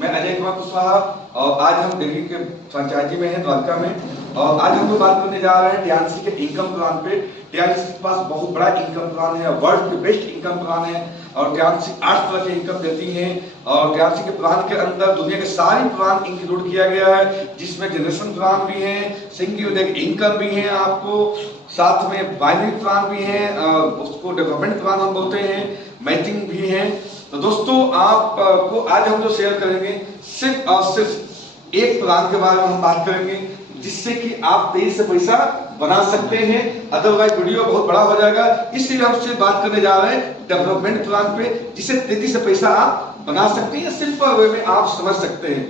मैं अजय कुमार कुशवाहा और आज हम दिल्ली के फ्रेंचाइजी में हैं, द्वारका में। और आज हम लोग बात करने जा रहे हैं टीआरसी के इनकम प्लान पे। टीआरसी के पास बहुत बड़ा इनकम प्लान है, वर्ल्ड के बेस्ट इनकम प्लान है और टीआरसी 8 तरह के इनकम देती है। और टीआरसी के प्लान के अंदर दुनिया के सारे प्लान इंक्लूड किया गया है, जिसमें जनरेशन प्लान भी है, सिंगल इनकम भी है, आपको साथ में बाइनरी प्लान भी है, उसको डेवलपमेंट प्लान हम बोलते हैं, मैचिंग भी है। तो दोस्तों आपको आज हम जो शेयर करेंगे सिर्फ और सिर्फ एक प्लान के बारे में हम बात करेंगे, जिससे कि आप तेजी से पैसा बना सकते हैं। अदरवाइज वीडियो बहुत बड़ा हो जाएगा, इसलिए हम सिर्फ बात करने जा रहे हैं डेवलपमेंट प्लान पे, जिससे तेजी से पैसा आप बना सकते हैं, सिंपल वे में आप समझ सकते हैं।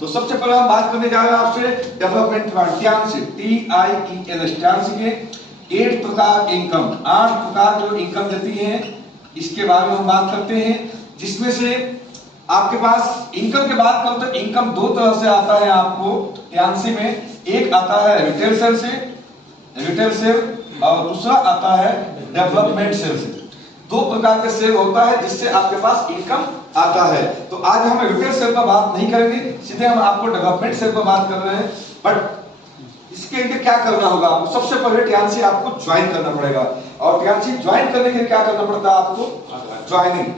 तो सबसे पहले हम बात करने जा रहे हैं आपसे डेवलपमेंट प्लान टीआरसी के 8 प्रकार इनकम, 8 प्रकार जो इनकम देती है, इसके बारे में हम बात करते हैं। जिसमें से आपके पास इनकम की बात करो तो इनकम 2 तरह से आता है आपको टीआरसी में। एक आता है रिटेल सेल से, और दूसरा आता है डेवलपमेंट सेल से। 2 प्रकार के सेल होता है जिससे आपके पास इनकम आता है। तो आज हम रिटेल सेल पर बात नहीं करेंगे, सीधे हम आपको डेवलपमेंट सेल पर बात कर रहे हैं। बट इसके लिए क्या करना होगा आपको? सबसे पहले टीआरसी आपको ज्वाइन करना पड़ेगा। और टीआरसी ज्वाइन करने के लिए क्या करना पड़ता है आपको? ज्वाइनिंग।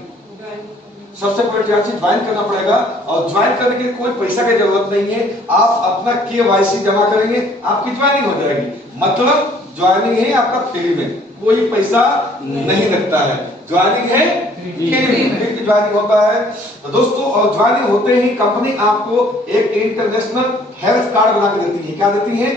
सबसे पहले टीआरसी ज्वाइन करना पड़ेगा। और ज्वाइन करने के लिए कोई पैसा की जरूरत नहीं है, आप अपना केवाईसी जमा करेंगे, आपकी ज्वाइनिंग हो जाएगी। मतलब ज्वाइनिंग है आपका फ्री में, कोई पैसा नहीं लगता है। ज्वाइनिंग है फ्री ज्वाइनिंग होता है। तो दोस्तों और ज्वाइनिंग होते ही कंपनी आपको एक इंटरनेशनल हेल्थ कार्ड बना के देती है। क्या देती है?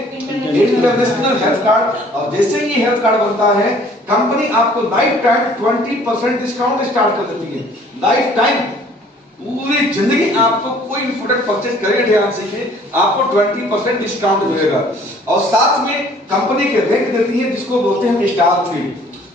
International health card. और जैसे ही हेल्थ कार्ड बनता है, कंपनी आपको लाइफ टाइम 20% डिस्काउंट स्टार्ट कर देती है। लाइफ टाइम, पूरी जिंदगी आपको कोई भी प्रोडक्ट परचेज करेंगे टीआरसी के, आपको 20% डिस्काउंट मिलेगा। और साथ में कंपनी के रैंक देती है, जिसको बोलते हैं हम स्टार 3।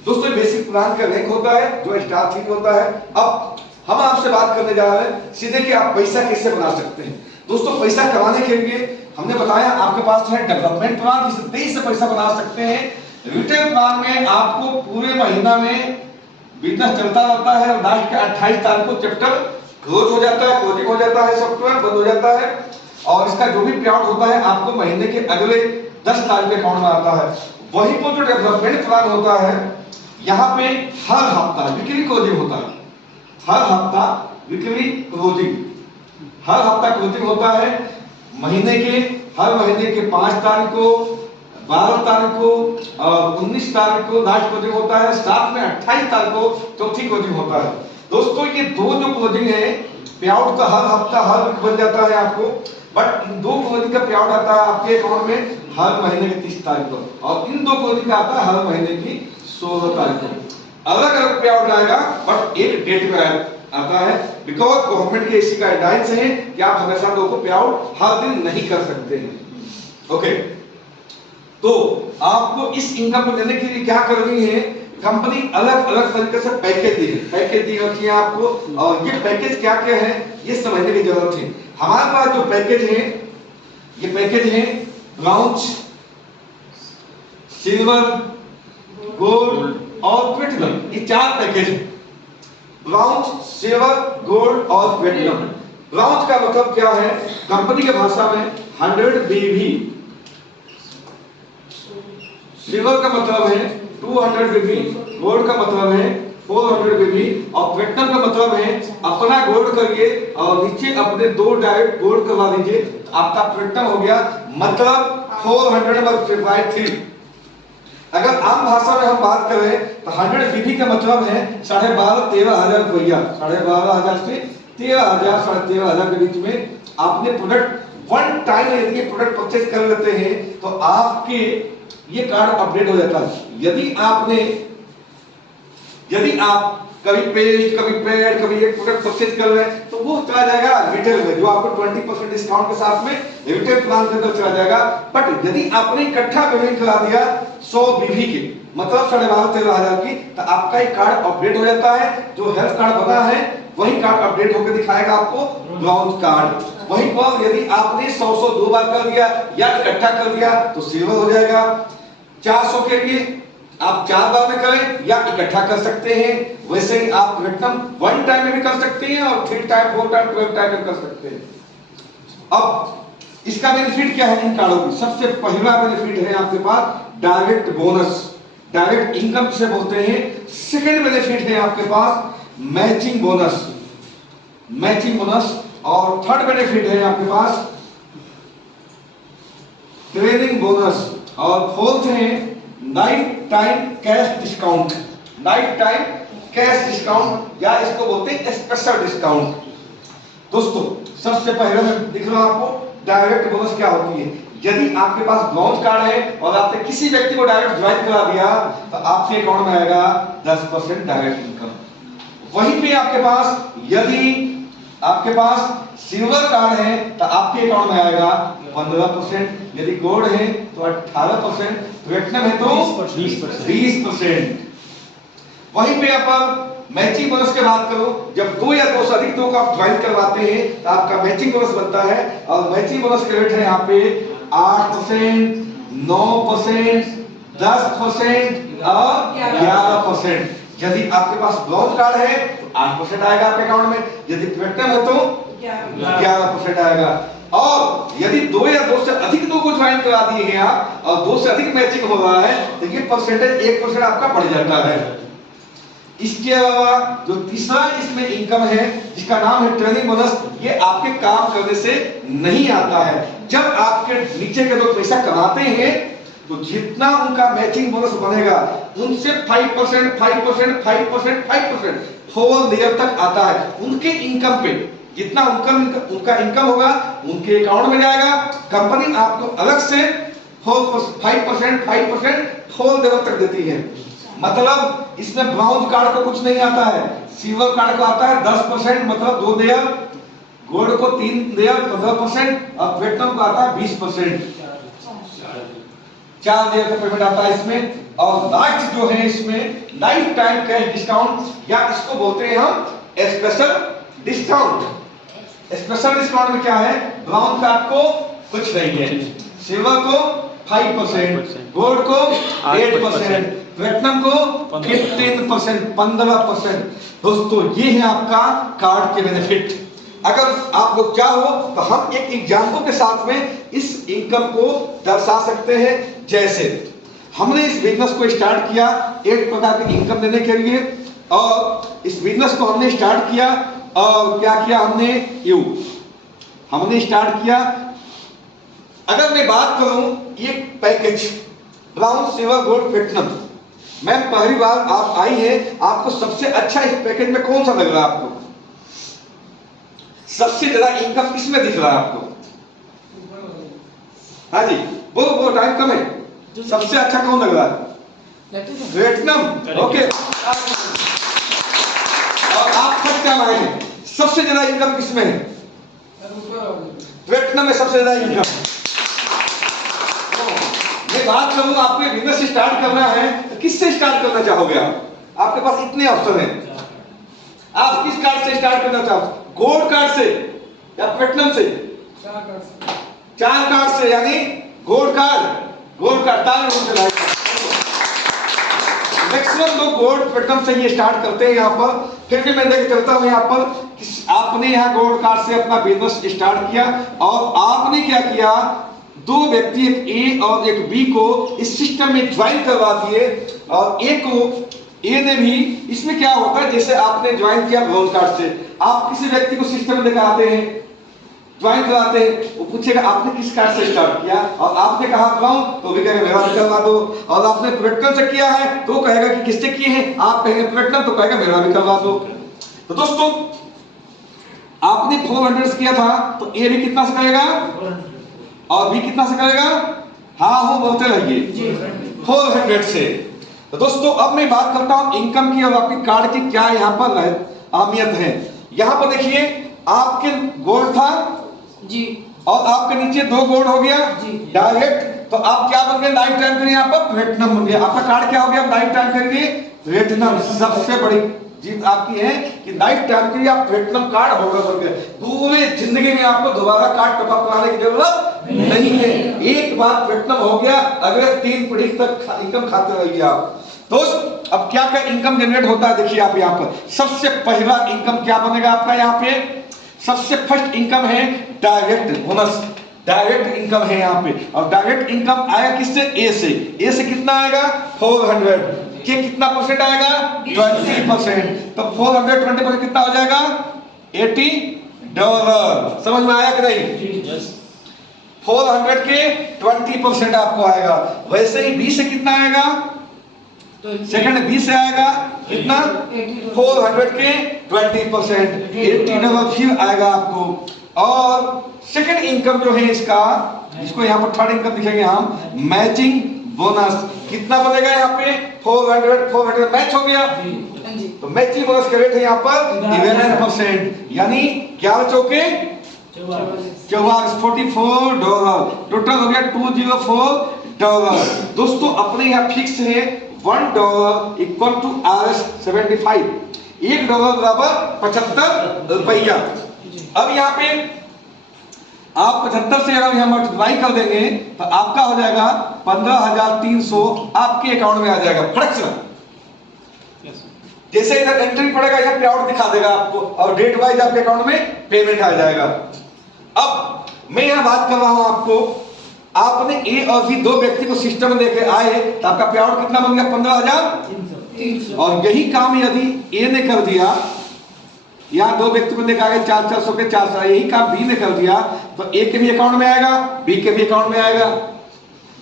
दोस्तों बेसिक प्लान का रैंक होता है जो स्टार 3 होता है। अब हम आपसे बात करने जा रहे हैं सीधे कि आप पैसा कैसे बना सकते हैं। दोस्तों पैसा कमाने के लिए हमने बताया आपके पास है डेवलपमेंट प्लान, जिससे तेजी से पैसा बना सकते हैं। रिटेल प्लान में आपको पूरे महीना में बिजनेस चलता रहता है और लास्ट के 28 तारीख को चैप्टर क्लोज हो जाता है, क्लोजिंग हो जाता है, सॉफ्टवेयर बंद हो जाता है। और इसका जो भी पे आउट होता है आपको महीने के अगले 10 तारीख के अकाउंट में आता है। वहीं पर जो डेवलपमेंट प्लान होता है, यहाँ पे हर हफ्ता वीकली क्लोजिंग होता है। हर हफ्ता वीकली क्लोजिंग, हर हफ्ता क्लोजिंग होता है। हर महीने के 5 तारीख को, 12 तारीख को और 19 तारीख को लास्ट क्लोजिंग होता है। साथ में 28 तारीख को चौथी क्लोजिंग होता है। दोस्तों ये 2 जो क्लोजिंग है, पे आउट का हर हफ्ता हर वीक बन जाता है आपको, बट इन 2 क्लोजिंग का पे आउट आता है आपके अकाउंट में हर महीने की 30 तारीख को, और इन 2 क्लोजिंग का आता है हर महीने की 16 तारीख को। अलग अलग पे आउट आएगा बट एक डेट पे आता है, बिकॉज गवर्नमेंट के ऐसी गाइडलाइंस हैं कि आप हमेशा लोगों को पे आउट हर दिन नहीं कर सकते हैं। ओके, तो आपको इस इनकम को लेने के लिए क्या करनी है? कंपनी अलग अलग तरीके से पैकेज दी रखी है आपको। और ये पैकेज क्या क्या है ये समझने की जरूरत है। हमारे पास जो पैकेज है, ये पैकेज है ब्रॉन्ज, सिल्वर, गोल्ड और प्लेटिनम। ये 4 पैकेज है, ब्रॉन्ज, सिल्वर, गोल्ड और प्लेटिनम। ब्रॉन्ज का मतलब क्या है? कंपनी के भाषा में 100 BV, सिल्वर का मतलब है 200 BV, गोल्ड का मतलब है 400 BV और प्लेटिनम का मतलब है अपना गोल्ड करिए और नीचे अपने 2 डायरेक्ट गोल्ड करवा दीजिए, आपका प्लेटिनम हो गया। मतलब 400/3। अगर आम भाषा में हम बात करें तो 100 BV का मतलब है 12,500-13,000 रुपया। 12,500 से 13,000, 13,500 के बीच में आपने प्रोडक्ट वन टाइम यदि प्रोडक्ट परचेज कर लेते हैं तो आपके ये कार्ड अपडेट हो जाता है। यदि आप कभी पेस्ट, कभी पैड, कभी एक प्रोडक्ट परचेज कर रहे हैं तो वो चला जाएगा रिटेल में, जो आपको 20% डिस्काउंट के साथ में रिटेल प्लान के अंदर चला जाएगा। बट यदि आपने इकट्ठा पेमेंट करा दिया 100 BV के, मतलब 12,500-13,000 की, तो आपका एक कार्ड अपडेट हो जाता है। जो हेल्थ कार्ड बना है वही कार्ड अपडेट होकर दिखाएगा आपको ब्रॉन्ज कार्ड। वहीं पर यदि आपने 100 2 बार कर दिया या इकट्ठा कर दिया तो सिल्वर हो जाएगा। 400 के लिए आप 4 बार में करें या इकट्ठा कर सकते हैं। वैसे ही आप प्लेटिनम 1 टाइम में भी कर सकते हैं और 3 टाइम 4 टाइम 12 टाइम में कर सकते हैं। अब इसका बेनिफिट क्या है इन कार्डों की? सबसे पहला बेनिफिट है आपके पास डायरेक्ट बोनस, डायरेक्ट इनकम से बोलते हैं। सेकंड बेनिफिट है आपके पास मैचिंग बोनस, मैचिंग बोनस। और थर्ड बेनिफिट है आपके पास ट्रेनिंग बोनस। और फोर्थ है night time cash discount, night time cash discount या इसको बोलते हैं स्पेशल डिस्काउंट। दोस्तों सबसे पहले मैं दिख रहा हूं आपको डायरेक्ट बोनस क्या होती है। यदि आपके पास ब्राउन कार्ड है और आपने किसी व्यक्ति को डायरेक्ट ज्वाइन करा दिया तो आपके अकाउंट में आएगा 10% डायरेक्ट इनकम। वहीं पे आपके पास यदि आपके पास सिल्वर कार्ड है तो आपके अकाउंट में आएगा 15%, यदि गोल्ड है तो 18%, प्लैटिनम है तो 20%। वहीं पे आप मैचिंग बोनस की बात करो, जब 2 या 2 से अधिक लोग आप ज्वाइन करवाते हैं तो आपका मैचिंग बोनस बनता है। और मैचिंग बोनस के रेट है यहाँ पे 8%, 9%, 10% और 11%। यदि आपके पास ब्राउन कार्ड है तो 8% आएगा आपके अकाउंट में, यदि प्लैटिनम है तो 11% आएगा। और यदि 2 या 2 से अधिक लोगों को ज्वाइन करा दिए हैं आप और 2 से अधिक मैचिंग हो रहा है तो ये परसेंटेज 1% आपका बढ़ जाता है। इसके अलावा जो तीसरा इसमें इनकम है जिसका नाम है ट्रेनिंग बोनस, ये आपके काम करने से नहीं आता है। जब आपके नीचे के लोग पैसा कमाते हैं तो जितना उनका मैचिंग बोनस बनेगा उनसे 5%, 5%, 5%, 5% होल लेयर तक आता है। उनके इनकम पे जितना उनका इनकम होगा उनके अकाउंट में जाएगा। कंपनी आपको अलग से 5%, 5% होल लेयर तक देती है। मतलब इसमें ब्राउन कार्ड को कुछ नहीं आता है, सिल्वर कार्ड को आता है 10%, मतलब 2 लेयर, गोल्ड को 3 लेयर 15% और प्लैटिनम को आता है 20%, 4 लेयर का पेमेंट आता है इसमें। और लास्ट जो है इसमें लाइफ टाइम कैश डिस्काउंट या इसको बोलते हैं हम स्पेशल डिस्काउंट। स्पेशल डिस्काउंट में क्या है, ब्राउन कार्ड को कुछ नहीं है, सिल्वर को 5%, गोल्ड को 8%, प्लैटिनम को 15%, 15%। दोस्तों ये है आपका कार्ड के बेनिफिट। अगर आप लोग चाहो तो हम एक एग्जाम्पल के साथ में इस इनकम को दर्शा सकते हैं। जैसे हमने इस बिजनेस को स्टार्ट किया एक प्रकार की इनकम देने के लिए, और इस बिजनेस को हमने स्टार्ट किया और क्या किया हमने स्टार्ट किया। अगर मैं बात करूं ये package brown silver gold platinum, ma'am पहली बार आप आई है, आपको सबसे अच्छा इस पैकेज में कौन सा लग रहा है? आपको सबसे ज्यादा इनकम किसमें दिख रहा है आपको? हाँ जी वो टाइम कम है, सबसे अच्छा कौन लग रहा है? प्लैटिनम। ओके, और आप सब क्या मांगे, सबसे ज्यादा इनकम किसमें है? प्लैटिनम में सबसे ज्यादा इनकम। मैं बात करूं आपको बिजनेस स्टार्ट करना है तो किससे स्टार्ट करना चाहोगे आप? आपके पास इतने ऑप्शन हैं, आप किस कार्ड से स्टार्ट करना चाहोगे? गोल्ड कार्ड से या प्लैटिनम से? 4 कार्ड से, यानी गोल्ड कार्ड मैक्सिमम लोग गोल्ड प्लैटिनम से ही स्टार्ट करते हैं यहाँ पर। फिर भी मैं देख चलता हूँ यहाँ पर कि आपने यहाँ गोल्ड कार्ड से अपना बिजनेस स्टार्ट किया और आपने क्या किया, 2 व्यक्ति एक ए और एक बी को इस सिस्टम में ज्वाइन करवा दिए और ए को ए ने भी। इसमें क्या होता है, जैसे आपने ज्वाइन किया ब्राउन कार्ड से, आप किसी व्यक्ति को सिस्टम में लेकर आते हैं, ज्वाइन कराते हैं, वो पूछेगा आपने किस कार्ड से स्टार्ट किया, और आपने कहा ब्राउन तो भी कहेगा मेरा भी करवा दो, और आपने प्लैटिनम से किया है तो कहेगा कि किससे किए हैं, आप कहेंगे प्लैटिनम तो कहेगा मेरा भी करवा दो। तो दोस्तों आपने 400 से किया था तो ए भी कितना से करेगा और बी कितना से करेगा? हाँ हो बोलते रहिए, 400 से। तो दोस्तों अब मैं बात करता हूं इनकम की और आपके कार्ड की क्या यहाँ पर अहमियत है। यहाँ पर देखिए आपके गोल्ड था जी और आपके नीचे 2 गोल्ड हो गया डायरेक्ट, तो आप क्या बन गए लाइफ टाइम के लिए यहाँ पर प्लैटिनम बन गया। आपका कार्ड क्या हो गया लाइफ टाइम के लिए? प्लैटिनम। सबसे बड़ी जीत आपकी है कि लाइफ टाइम के लिए आप प्लैटिनम कार्ड होल्डर बन गए। पूरे जिंदगी में आपको दोबारा कार्ड टॉप अप कराने की जरूरत नहीं है। एक बार प्लैटिनम हो गया, अगले 3 पीढ़ी तक इनकम खाते रहिए आप। दोस्त अब क्या क्या इनकम जनरेट होता है देखिए आप यहाँ पर। सबसे पहला इनकम क्या बनेगा आपका यहाँ पे, सबसे फर्स्ट इनकम है डायरेक्ट बोनस, डायरेक्ट इनकम है यहाँ पे। और डायरेक्ट इनकम आएगा किससे, ए से। ए से कितना आएगा 400 के कितना परसेंट आएगा 20%। तो 400 20% कितना हो जाएगा $80। समझ में आया कि नहीं? 400 के 20% आपको आएगा। वैसे ही बी से कितना आएगा, सेकंड बी से आएगा कितना 400 के 20%, $80 फिर आएगा आपको। और सेकंड इनकम जो है इसका, इसको यहाँ पर थर्ड इनकम दिखेंगे हम, मैचिंग बोनस। कितना बनेगा यहाँ पे 400 मैच हो गया, तो मैचिंग बोनस का रेट है यहाँ पर 11%, यानी 11 चौके 44 $44, टोटल हो गया $204। दोस्तों अपने यहाँ फिक्स है $1 इक्वल टू $75, $1 बराबर 75 रुपया। अब यहाँ पे आप 75 से अगर यहाँ मल्टीप्लाई कर देंगे तो आपका हो जाएगा 15,300 आपके अकाउंट में आ जाएगा फ्रैक्शन। जैसे इधर एंट्री पड़ेगा यहाँ पे आउट दिखा देगा आपको, और डेट वाइज आपके अकाउंट में पेमेंट आ जाएगा। अब मैं यहाँ बात कर रहा हूँ आपको, आपने ए और बी दो व्यक्ति को सिस्टम में लेके आए तो आपका पे आउट कितना बन गया 15,300। और यही काम यदि ए ने कर दिया, यहाँ दो व्यक्ति को लेकर आ गए 400 के 400, यही काम बी ने कर दिया तो ए के भी अकाउंट में आएगा, बी के भी अकाउंट में आएगा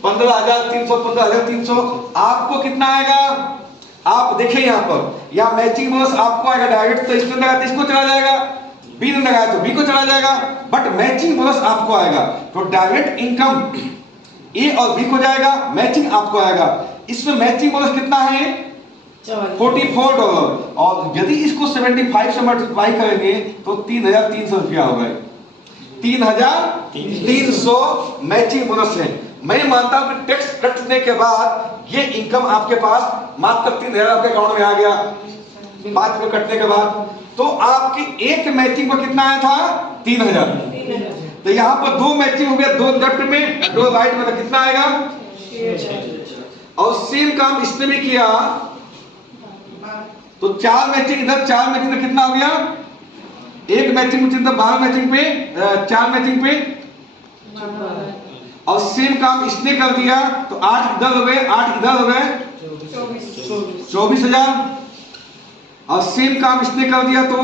15,300। आपको कितना आएगा, आप देखिए यहाँ पर, यहाँ मैचिंग बोनस आपको आएगा डायरेक्ट, तो इसने लगाया तो इसको चला जाएगा, बी ने लगाया तो बी को चला जाएगा, बट मैचिंग बोनस आपको आएगा। तो डायरेक्ट इनकम ए और बी को जाएगा, मैचिंग आपको आएगा। इसमें मैचिंग बोनस कितना है $44, और यदि इसको 75 से मल्टीप्लाई करेंगे तो 3,300 रुपया होगा। 3,300 मैचिंग बोनस है। मैं मानता हूं कि टैक्स कटने के बाद ये इनकम आपके पास मात्र 3,000 आपके अकाउंट में आ गया 5 रुपए कटने के बाद। तो आपकी एक मैचिंग पर कितना आया था 3,000। तो यहाँ पर दो मैचिंग हो गया, दो लेफ्ट में दो राइट में, तो कितना आएगा। और सेम काम इसने भी किया, तो 4 मैचिंग इधर, 4 मैचिंग में कितना हो गया, एक मैचिंग में 12 मैचिंग पे 4 मैचिंग पे, और सेम काम इसने कर दिया तो 8 इधर हो गए, 8 इधर हो गए 24,000। और सेम काम इसने कर दिया तो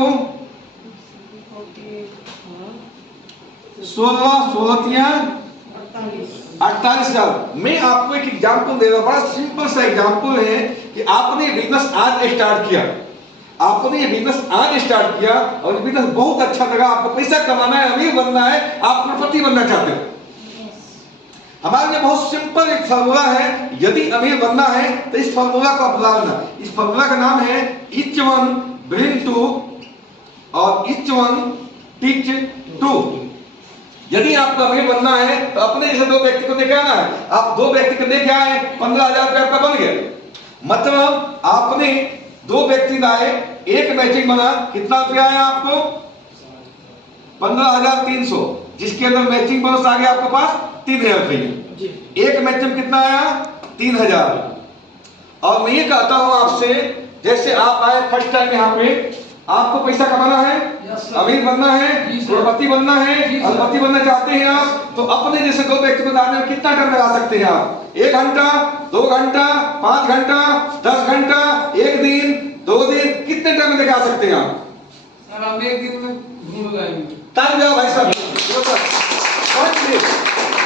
48,000। मैं आपको एक एग्जांपल दे रहा हूं, बड़ा सिंपल सा एग्जांपल है कि आपने बिजनेस आज स्टार्ट किया, आपने ये बिजनेस आज स्टार्ट किया और ये बिजनेस बहुत अच्छा लगा, आपको पैसा कमाना है, अमीर बनना है, आप करोड़पति बनना चाहते हो। हमारे लिए बहुत सिंपल एक फार्मूला है, यदि अमीर बनना है तो इस फार्मूला को अपनाना। इस फार्मूला का नाम है each one bring to और each one teach to। यदि आपको अमीर बनना है तो अपने जैसे दो व्यक्ति को लेके आना है। आप दो व्यक्ति को लेके आए, 15,000 रुपया आपका बन गया। मतलब आपने दो व्यक्ति लाए, एक मैचिंग बना, कितना रुपया आया आपको 15,300, जिसके अंदर मैचिंग बोनस आ गया आपके पास 3,000 रुपये। एक मैचिंग कितना आया 3,000। और मैं ये कहता हूं आपसे, जैसे आप आए फर्स्ट टाइम यहाँ पे, आपको पैसा कमाना है, अमीर बनना है, करोड़पति बनना है, अरबपति बनना चाहते हैं आप, तो अपने जैसे दो व्यक्ति को लाने में कितना टाइम लगा सकते हैं आप? 1 घंटा, 2 घंटा, 5 घंटा, 10 घंटा, 1 दिन, 2 दिन, कितने टाइम में लगा सकते हैं आप? हम 1 दिन में घूम जाएंगे। तब जाओ भाई साहब,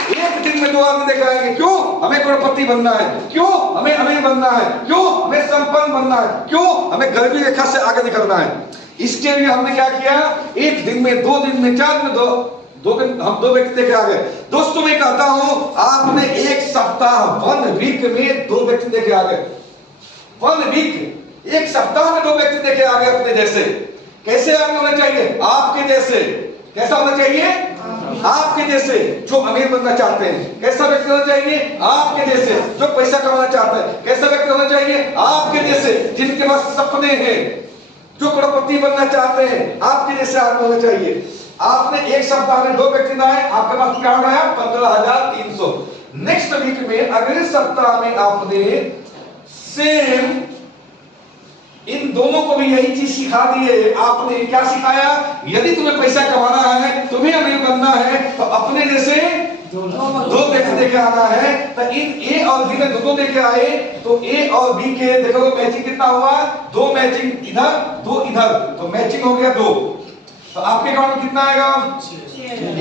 एक दिन में 2 आदमी लेकर आएंगे। क्यों? हमें करोड़पति बनना है, क्यों हमें अमीर बनना है, क्यों हमें संपन्न बनना है, क्यों हमें गरीबी रेखा से आगे निकलना है। इसके लिए हमने क्या किया, 1 दिन में, 2 दिन में, 4 दिन में, 2 दिन हम 2 व्यक्ति लेके आ गए। दोस्तों मैं कहता हूं, आपने 1 सप्ताह 1 वीक में 2 व्यक्ति लेके आ गए। 1 वीक, 1 सप्ताह में 2 व्यक्ति लेके आ गए अपने जैसे। कैसे आगे होना चाहिए? आपके जैसे। कैसा होना चाहिए? आपके जैसे जो अमीर बनना चाहते हैं। कैसा व्यक्ति होना चाहिए? आपके जैसे जो पैसा कमाना चाहते हैं। कैसा व्यक्ति होना चाहिए? आपके जैसे जिनके पास सपने हैं, जो करोड़पति बनना चाहते हैं। आपके जैसे आदमी होना चाहिए। आपने 1 सप्ताह में 2 व्यक्ति लाए, आपके पास क्या आया 15,300। नेक्स्ट वीक में, अगले सप्ताह में आपने सेम इन दोनों को भी यही चीज सिखा दिए आपने। क्या सिखाया? यदि तुम्हें पैसा कमाना है, तुम्हें अमीर बनना है, तो अपने जैसे दो व्यक्ति लेके आना है। तो इन ए और बी में दो लेके आए, तो ए और बी के देखो मैचिंग कितना हुआ? दो मैचिंग इधर, दो इधर, तो मैचिंग हो गया 2। तो आपके अकाउंट में कितना आएगा?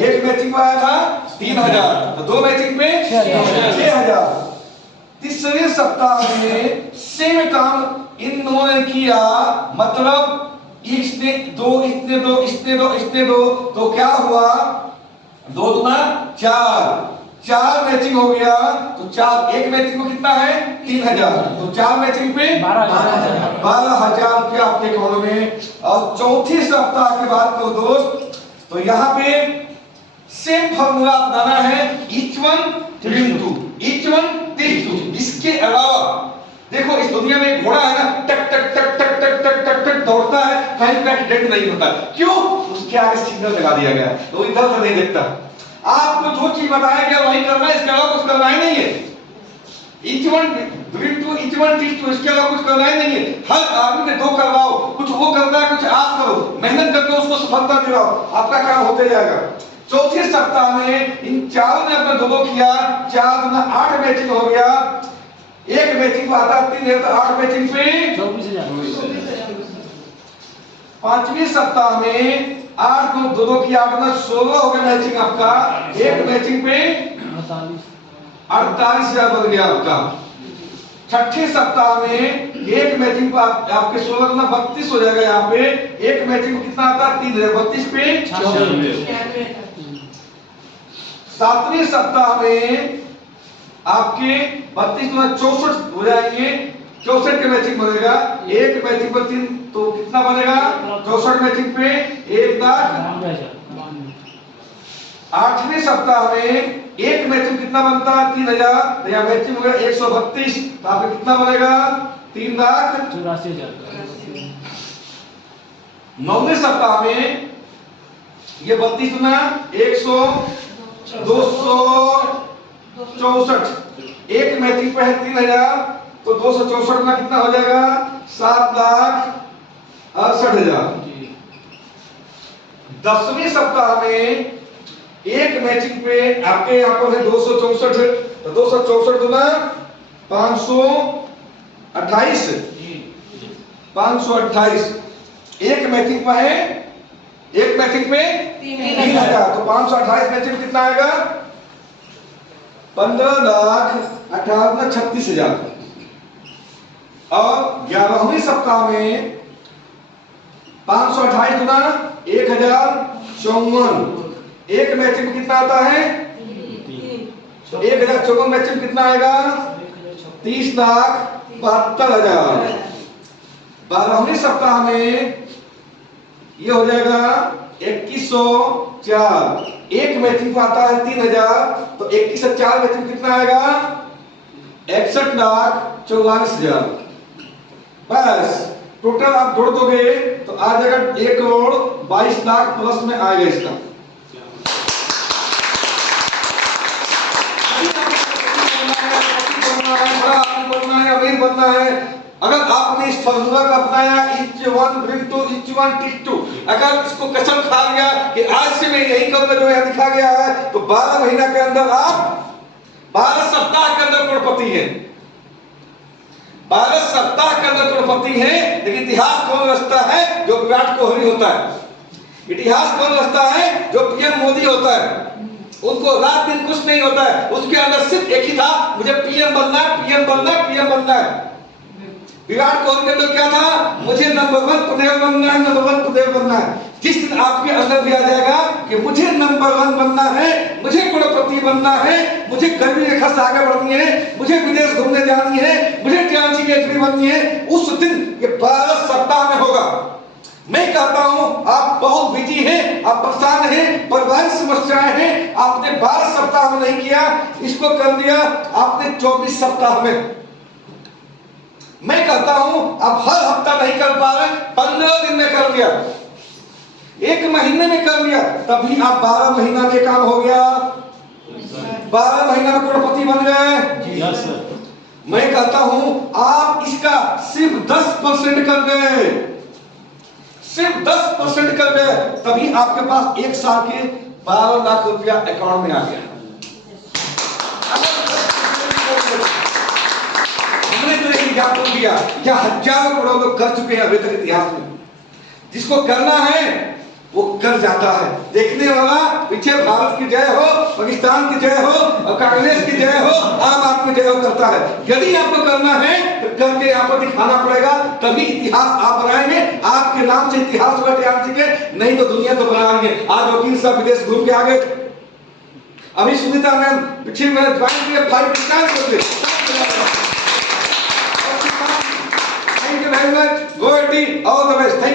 एक मैचिंग में आया था 3000, तो दो मैचिंग पे 6000। तीसरे सप्ताह में सेम काम इन दोनों ने किया, मतलब इसने दो, इसने दो, इसने दो, इसने दो, तो क्या हुआ? 2 दूना 4 मैचिंग हो गया। तो 4 एक मैचिंग में कितना है? 3000, तो 4 मैचिंग पे 12,000 रुपया आपके अकाउंट में। और चौथे सप्ताह के बाद तो दोस्त, तो यहाँ पे सेम फॉर्मूला अपनाना है, each one dream two, each one teach two. इसके अलावा देखो इस दुनिया में एक घोड़ा है ना, टक टक टक टक टक टक टक टक दौड़ता है, कहीं पे एक्सीडेंट नहीं होता। क्यों? उसके आगे सिग्नल लगा दिया गया, तो इधर से नहीं देखता। आपको जो चीज बताया गया वही करना है, इसके अलावा कुछ करना ही नहीं है। Each one dream two, each one teach two, इसके अलावा कुछ करना ही नहीं है। हर आदमी ने 2 करवाओ, कुछ वो करता है, कुछ आप करो, मेहनत करके उसको सफलता दिलाओ, आपका काम होते जाएगा। चौथे सप्ताह में इन चारों ने अपना 2 किया, 4 दूना 8 मैचिंग हो गया। एक मैचिंग पे आता 3 है, तो 8 मैचिंग पे 24,000। पांचवें सप्ताह में 8 को 2 किया, 8 दूना 16 हो गया मैचिंग आपका। एक मैचिंग पे 48,000 बन गया आपका। छठे सप्ताह में एक मैचिंग पे आपके 16 दूना 32 हो जाएगा। यहाँ पे एक मैचिंग में कितना आता? 3000, 32 पे 96। सातवें सप्ताह में आपके 32 दूना 64 हो जाएंगे, 64 के मैचिंग बनेगा। एक मैचिंग पर 3, तो कितना बनेगा? 64 मैचिंग पे 1,00,000। आठवें सप्ताह में एक मैचिंग कितना बनता है? 3000, तो यहाँ मैचिंग हो गया 132, तो आपका कितना बनेगा? 3,84,000। नौवें सप्ताह में ये 32 दूना 100, 264, एक मैचिंग पे है 3000, तो 264 में कितना हो जाएगा? 7,68,000। 10वें सप्ताह में एक मैचिंग पे आपके यहाँ पर है 264, तो 264 दूना 528, 528। एक मैचिंग पे है, एक मैचिंग पे 3000, तो 528 मैचिंग कितना आएगा? 15,38,36,000। और 11वें सप्ताह में 528 गुना 1054, एक मैचिंग में कितना आता है? 1054 मैचिंग कितना आएगा? 30,72,000। 12वें सप्ताह में ये हो जाएगा 2104, एक मैचिंग को आता है 3000, तो 21 से 4 मैचिंग कितना आएगा? 61,44,000। बस टोटल आप जोड़ दोगे तो आ जाएगा 1,22,00,000 प्लस में आएगा इसका। अमीर बनना है। अगर आपने इस फॉर्मूला का अपनाया, each one dream two, each one teach two, अगर इसको कसम खा लिया कि आज से मैं यही करूंगा जो यहाँ लिखा गया है, तो 12 महीना के अंदर आप 12 सप्ताह के अंदर करोड़पति हैं। 12 सप्ताह के अंदर करोड़पति हैं। लेकिन इतिहास कौन रचता है? जो विराट कोहली होता है। इतिहास कौन रचता है? जो पीएम मोदी होता है। उनको रात दिन कुछ नहीं होता है, उसके अंदर सिर्फ एक ही था, मुझे पीएम बनना है, पीएम बनना है, पीएम बनना है। विराट कोहली के अंदर क्या था? मुझे नंबर 1 प्लेयर बनना है, नंबर 1 प्लेयर बनना है। जिस दिन आपके अंदर भी आ जाएगा कि मुझे नंबर 1 बनना है, मुझे करोड़पति बनना है, मुझे गरीबी रेखा से आगे बढ़नी है, मुझे विदेश घूमने जानी है, मुझे टियासी की एंट्री बननी है, उस दिन ये 12 सप्ताह में होगा। मैं कहता हूं आप बहुत बिजी हैं, आप परेशान हैं, पारिवारिक समस्याएं हैं, आपने 12 सप्ताह में नहीं किया, इसको कर दिया आपने 24 सप्ताह में। मैं कहता हूं आप हर हफ्ता नहीं कर पा रहे, 15 दिन में कर लिया, 1 महीने में कर लिया, तभी आप 12 महीना में काम हो गया। 12 महीना में करोड़पति बन गए। मैं कहता हूं आप इसका सिर्फ 10% कर गए, सिर्फ 10% कर गए, तभी आपके पास 1 साल के 12 लाख रुपया अकाउंट में आ गया। हमने तो एक एग्जाम्पल दिया, या हजारों करोड़ लोग कर चुके हैं अभी तक इतिहास में। जिसको करना है वो कर जाता है। देखने वाला पीछे भारत की जय हो, पाकिस्तान की जय हो, और कांग्रेस की जय हो, आम आदमी जय हो करता है। यदि आपको करना है तो करके यहाँ पर दिखाना पड़ेगा, तभी इतिहास आप बनाएंगे। आपके नाम से इतिहास होगा टीआरसी के, नहीं तो दुनिया तो बनाएंगे। आज वकील साहब विदेश घूम के आ गए, अभी सुनीता मैम पिछले महीने ज्वाइन किए 5 स्टार करते। Thank you very much. Go ahead, all the best. Thank you.